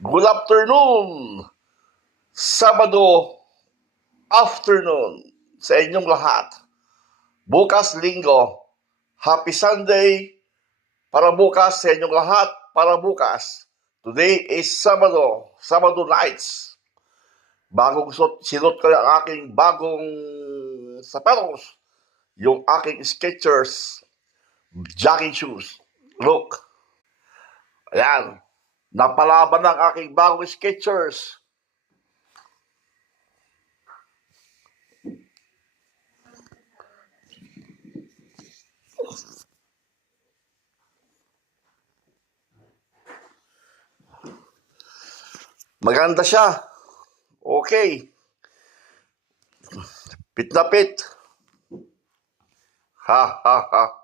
Good afternoon! Sabado afternoon sa inyong lahat. Bukas linggo. Happy Sunday para bukas sa inyong lahat, para bukas. Today is Sabado nights. Bagong sinot ko yung aking bagong sapatos. Yung aking Skechers jogging shoes. Look. Ayan. Napalaban ng aking bagong Skechers. Maganda siya. Okay. Pit na pit. Ha ha ha.